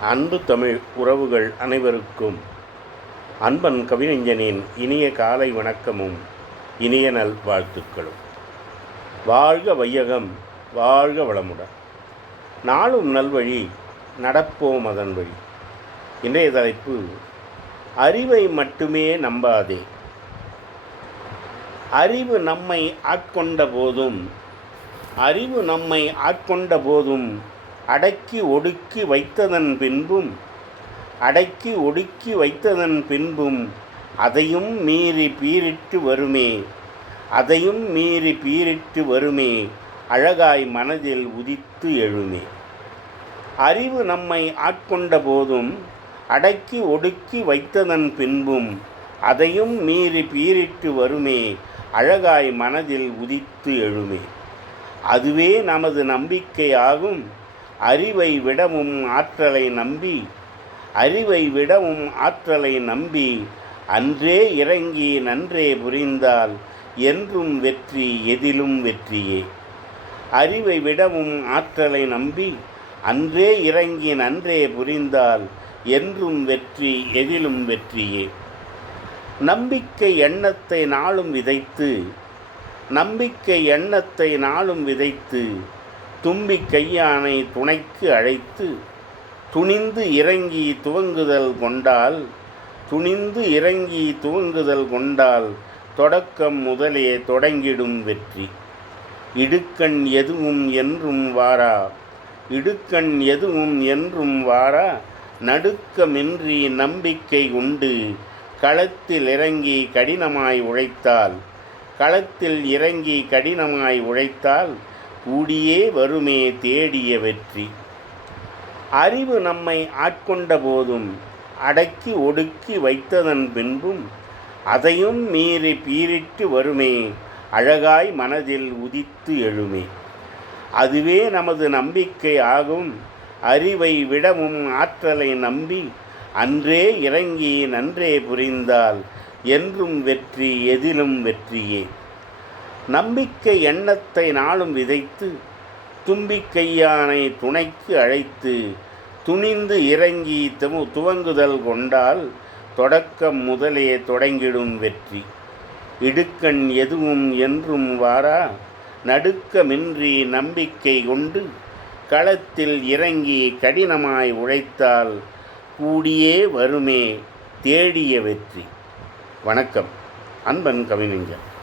அன்பு தமிழ் உறவுகள் அனைவருக்கும் அன்பன் கவிஞனின் இனிய காலை வணக்கமும் இனிய நல் வாழ்த்துக்களும். வாழ்க வையகம் வாழ்க வளமுடன். நாளும் நல்வழி நடப்போம் அதன் வழி. இன்றைய தலைப்பு அறிவை மட்டுமே நம்பாதே. அறிவு நம்மை ஆட்கொண்ட போதும் அறிவு நம்மை ஆட்கொண்ட போதும் அடக்கி ஒடுக்கி வைத்ததன் பின்பும் அடக்கி ஒடுக்கி வைத்ததன் பின்பும் அதையும் மீறி பீரிட்டு வருமே அதையும் மீறி பீரிட்டு வருமே அழகாய் மனதில் உதித்து எழுமே. அறிவு நம்மை ஆட்கொண்ட போதும் அடக்கி ஒடுக்கி வைத்ததன் பின்பும் அதையும் மீறி பீரிட்டு வருமே அழகாய் மனதில் உதித்து எழுமே. அதுவே நமது நம்பிக்கையாகும். அறிவை விடவும் ஆற்றலை நம்பி அறிவை விடவும் ஆற்றலை நம்பி அன்றே இறங்கி நன்றே புரிந்தால் என்றும் வெற்றி எதிலும் வெற்றியே. அறிவை விடவும் ஆற்றலை நம்பி அன்றே இறங்கி நன்றே புரிந்தால் என்றும் வெற்றி எதிலும் வெற்றியே. நம்பிக்கை எண்ணத்தை நாளும் விதைத்து நம்பிக்கை எண்ணத்தை நாளும் விதைத்து தும்பி கையானை துணைக்கு அழைத்து துணிந்து இறங்கி துவங்குதல் கொண்டால் துணிந்து இறங்கி துவங்குதல் கொண்டால் தொடக்கம் முதலே தொடங்கிடும் வெற்றி. இடுக்கண் எதுவும் என்றும் வாரா இடுக்கண் எதுவும் என்றும் வாரா நடுக்கமின்றி நம்பிக்கை உண்டு. களத்தில் இறங்கி கடினமாய் உழைத்தால் களத்தில் இறங்கி கடினமாய் உழைத்தால் கூடியே வருமே தேடிய வெற்றி. அறிவு நம்மை ஆட்கொண்ட போதும் அடக்கி ஒடுக்கி வைத்ததன் பின்பும் அதையும் மீறி பீரிட்டு வருமே அழகாய் மனதில் உதித்து எழுமே. அதுவே நமது நம்பிக்கை ஆகும் அறிவை விடவும் ஆற்றலை நம்பி அன்றே இறங்கி நன்றே புரிந்தால் என்றும் வெற்றி எதிலும் வெற்றியே. நம்பிக்கை எண்ணத்தை நாளும் விதைத்து தும்பிக்கையானை துணைக்கு அழைத்து துணிந்து இறங்கி துவ துவங்குதல் கொண்டால் தொடக்கம் முதலே தொடங்கிடும் வெற்றி. இடுக்கண் எதுவும் என்றும் வாரா நடுக்கமின்றி நம்பிக்கை கொண்டு களத்தில் இறங்கி கடினமாய் உழைத்தால் கூடியே வருமே தேடிய வெற்றி. வணக்கம். அன்பன் கவிஞர்